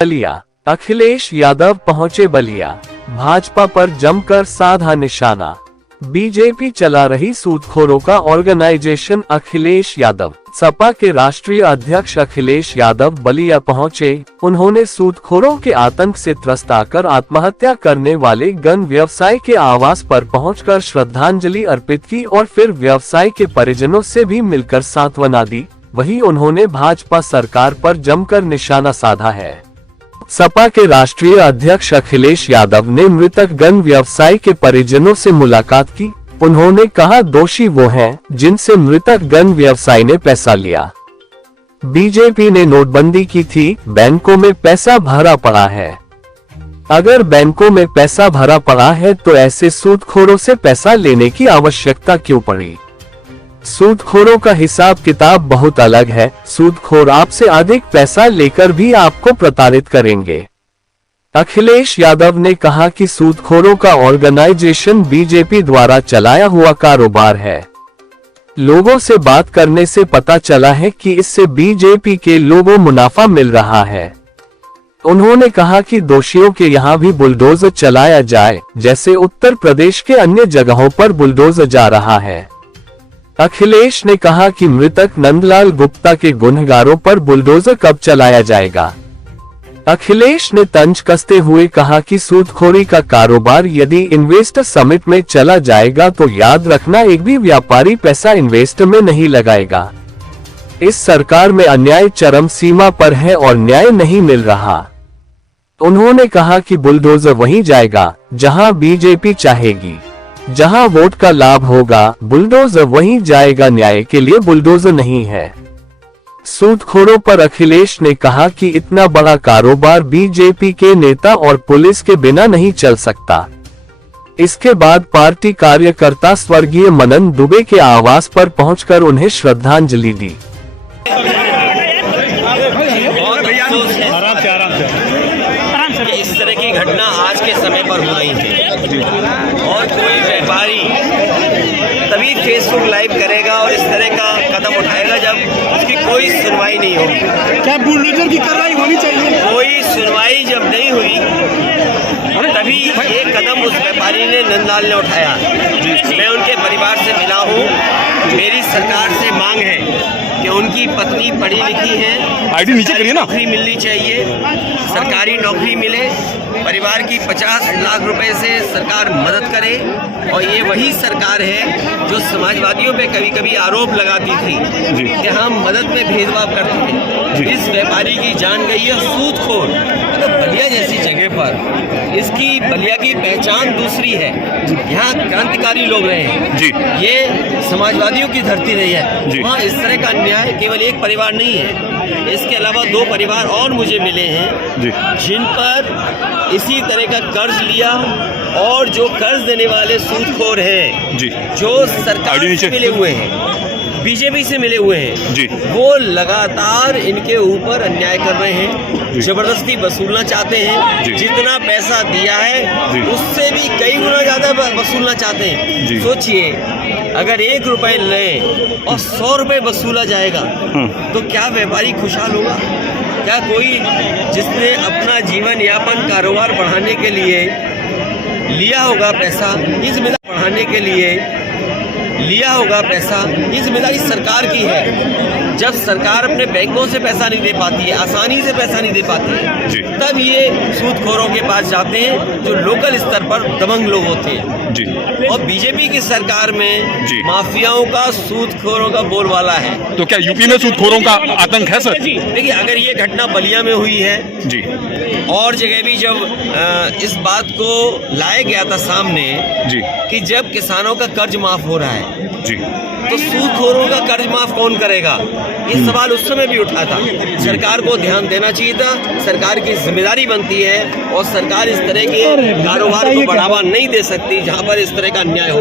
बलिया, अखिलेश यादव पहुंचे बलिया, भाजपा पर जमकर साधा निशाना। बीजेपी चला रही सूदखोरों का ऑर्गेनाइजेशन। अखिलेश यादव, सपा के राष्ट्रीय अध्यक्ष अखिलेश यादव बलिया पहुंचे। उन्होंने सूदखोरों के आतंक से त्रस्त आकर आत्महत्या करने वाले गन व्यवसायी के आवास पर पहुंचकर श्रद्धांजलि अर्पित की और फिर व्यवसायी के परिजनों से भी मिलकर सांत्वना दी। वहीं उन्होंने भाजपा सरकार पर जमकर निशाना साधा है। सपा के राष्ट्रीय अध्यक्ष अखिलेश यादव ने मृतक गन व्यवसायी के परिजनों से मुलाकात की। उन्होंने कहा, दोषी वो हैं जिनसे मृतक गन व्यवसायी ने पैसा लिया। बीजेपी ने नोटबंदी की थी, बैंकों में पैसा भरा पड़ा है। अगर बैंकों में पैसा भरा पड़ा है तो ऐसे सूदखोरों से पैसा लेने की आवश्यकता क्यों पड़ी? सूदखोरों का हिसाब किताब बहुत अलग है। सूदखोर आपसे अधिक पैसा लेकर भी आपको प्रताड़ित करेंगे। अखिलेश यादव ने कहा कि सूदखोरों का ऑर्गेनाइजेशन बीजेपी द्वारा चलाया हुआ कारोबार है। लोगों से बात करने से पता चला है कि इससे बीजेपी के लोगों मुनाफा मिल रहा है। उन्होंने कहा कि दोषियों के यहाँ भी बुलडोजर चलाया जाए, जैसे उत्तर प्रदेश के अन्य जगहों पर बुलडोजर जा रहा है। अखिलेश ने कहा कि मृतक नंदलाल गुप्ता के गुनहगारों पर बुलडोजर कब चलाया जाएगा। अखिलेश ने तंज कसते हुए कहा कि सूदखोरी का कारोबार यदि इन्वेस्टर समिट में चला जाएगा तो याद रखना, एक भी व्यापारी पैसा इन्वेस्टर में नहीं लगाएगा। इस सरकार में अन्याय चरम सीमा पर है और न्याय नहीं मिल रहा। उन्होंने कहा कि बुलडोजर वहीं जाएगा जहां बीजेपी चाहेगी, जहां वोट का लाभ होगा। बुलडोजर वहीं जाएगा, न्याय के लिए बुलडोजर नहीं है। सूदखोरों पर अखिलेश ने कहा कि इतना बड़ा कारोबार बीजेपी के नेता और पुलिस के बिना नहीं चल सकता। इसके बाद पार्टी कार्यकर्ता स्वर्गीय मनन दुबे के आवास पर पहुंचकर उन्हें श्रद्धांजलि दी। इस तरह की घटना आज के समय पर हो रही है और कोई व्यापारी तभी फेसबुक लाइव करेगा और इस तरह का कदम उठाएगा जब उसकी कोई सुनवाई नहीं होगी। क्या बुलडोजर की कार्रवाई होनी चाहिए? कोई सुनवाई जब नहीं हुई तभी एक कदम उस व्यापारी ने नंदलाल ने उठाया। मैं उनके परिवार से मिला हूँ। मेरी सरकार से मांग है कि उनकी पत्नी पढ़ी लिखी है, आईडी नीचे करिए ना, नौकरी मिलनी चाहिए, सरकारी नौकरी मिले, परिवार की 50 लाख रुपए से सरकार मदद करे। और ये वही सरकार है जो समाजवादियों पे कभी कभी आरोप लगाती थी कि हम मदद में भेदभाव करते हैं। इस व्यापारी की जान गई है सूदखोर। तो बलिया जैसी जगह पर इसकी बलिया की पहचान दूसरी है। यहाँ क्रांतिकारी लोग रहे हैं जी, ये समाजवादियों की धरती रही है। वहाँ इस तरह का अन्याय केवल एक परिवार नहीं है, इसके अलावा 2 परिवार और मुझे मिले हैं जिन पर इसी तरह का कर्ज लिया और जो कर्ज देने वाले सूदखोर हैं जो सरकार से मिले हुए हैं, बीजेपी से मिले हुए हैं, वो लगातार इनके ऊपर अन्याय कर रहे हैं, जबरदस्ती वसूलना चाहते हैं। जितना पैसा दिया है उससे भी कई गुना ज्यादा वसूलना चाहते हैं। सोचिए, अगर 1 रुपए लें और 100 रुपए वसूला जाएगा तो क्या व्यापारी खुशहाल होगा? क्या कोई जिसने अपना जीवन यापन कारोबार बढ़ाने के लिए लिया होगा पैसा, ये जिम्मेदारी बढ़ाने के लिए लिया होगा पैसा, ये जिम्मेदारी सरकार की है। जब सरकार अपने बैंकों से पैसा नहीं दे पाती है, आसानी से पैसा नहीं दे पाती है, तब ये सूदखोरों के पास जाते हैं जो लोकल स्तर पर दबंग लोग होते हैं। और बीजेपी की सरकार में माफियाओं का, सूदखोरों का बोलबाला है। तो क्या यूपी में सूदखोरों का आतंक है सर? देखिए, अगर ये घटना बलिया में हुई है और जगह भी जब इस बात को लाया गया था सामने कि जब किसानों का कर्ज माफ हो रहा है तो सूदखोरों का कर्ज माफ कौन करेगा? ये सवाल उस समय भी उठा था। सरकार को ध्यान देना चाहिए था, सरकार की जिम्मेदारी बनती है और सरकार इस तरह के कारोबार को बढ़ावा नहीं दे सकती जहां पर इस तरह का अन्याय हो।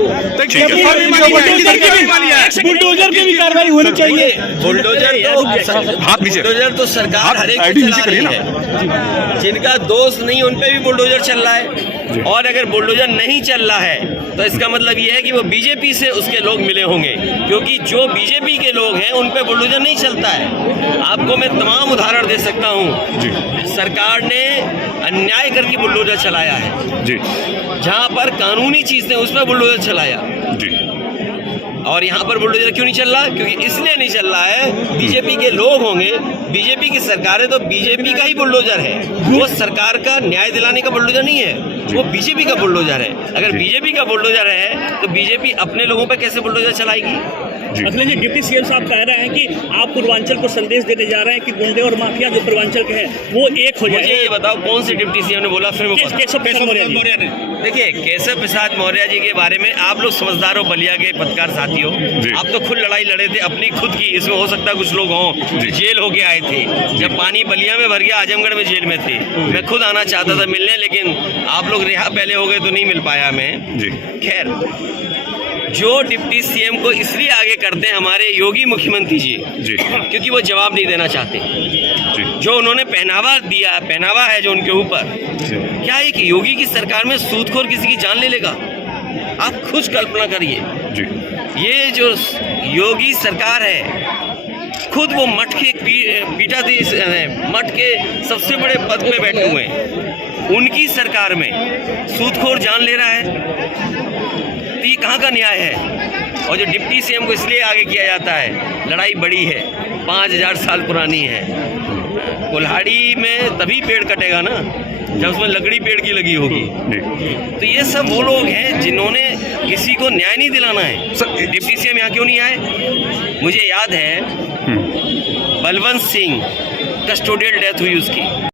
बुलडोजर की भी कार्रवाई होनी चाहिए। बुलडोजर तो सरकार हर एक चला रही है। जिनका दोष नहीं उन पे भी बुलडोजर चल रहा है। और अगर बुलडोजर नहीं चल रहा है तो इसका मतलब ये है कि वो बीजेपी से उसके लोग मिले होंगे, क्योंकि जो बीजेपी के लोग हैं उन पे बुलडोजर नहीं चलता है। आपको मैं तमाम उदाहरण दे सकता हूँ। जी सरकार ने अन्याय करके बुलडोजर चलाया है, जी जहाँ पर कानूनी चीज थे उस पर बुलडोजर चलाया। जी और यहाँ पर बुलडोजर क्यों नहीं चल रहा? क्योंकि इसलिए नहीं चल रहा है, बीजेपी के लोग होंगे, बीजेपी की सरकार है तो बीजेपी का ही बुलडोजर है, वो सरकार का न्याय दिलाने का बुलडोजर नहीं है, वो बीजेपी का बुलडोजर है। अगर बीजेपी का बुलडोजर है तो बीजेपी अपने लोगों पर कैसे बुलडोजर चलाएगी? अखिलेश जी, डिप्टी सीएम साहब कह रहे हैं कि आप पूर्वांचल को संदेश देने जा रहे हैं कि गुंडे और माफिया जो पूर्वांचल के हैं वो एक हो जाए। मुझे ये बताओ कौन से डिप्टी सीएम ने बोला? फिर केशव प्रसाद मौर्य ने। देखिए, केशव प्रसाद मौर्य जी के बारे में आप लोग समझदार हो, बलिया के पत्रकार साथियों, आप तो खुद लड़ाई लड़े थे अपनी खुद की। इसमें हो सकता है कुछ लोग हों जेल होके आए थे, जब पानी बलिया में भर गया आजमगढ़ में जेल में थे। मैं खुद आना चाहता था मिलने, लेकिन आप लोग रिहा पहले हो गए तो नहीं मिल पाया मैं। खैर, जो डिप्टी सीएम को इसलिए आगे करते हैं हमारे योगी मुख्यमंत्री जी, क्योंकि वो जवाब नहीं देना चाहते। जो उन्होंने पहनावा दिया, पहनावा है जो उनके ऊपर, क्या एक योगी की सरकार में सूदखोर किसी की जान ले लेगा? आप खुद कल्पना करिए। ये जो योगी सरकार है, खुद वो मठ के पीठाधीश, मठ के सबसे बड़े पद पे बैठे हुए हैं, उनकी सरकार में सूदखोर जान ले रहा है। ये कहाँ का न्याय है? और जो डिप्टी सीएम को इसलिए आगे किया जाता है, लड़ाई बड़ी है, 5000 साल पुरानी है। कुल्हाड़ी में तभी पेड़ कटेगा ना जब उसमें लकड़ी पेड़ की लगी होगी। तो ये सब वो लोग हैं जिन्होंने किसी को न्याय नहीं दिलाना है। डिप्टी सीएम यहाँ क्यों नहीं आए? मुझे याद है बलवंत सिंह कस्टोडियल डेथ हुई उसकी।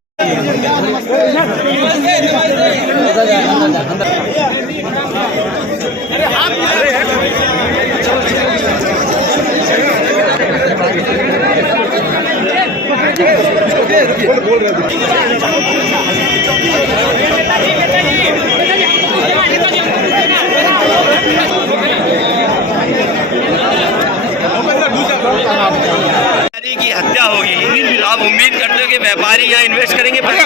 की हत्या होगी, आप उम्मीद करते हो कि व्यापारी यहाँ इन्वेस्ट करेंगे पैसा?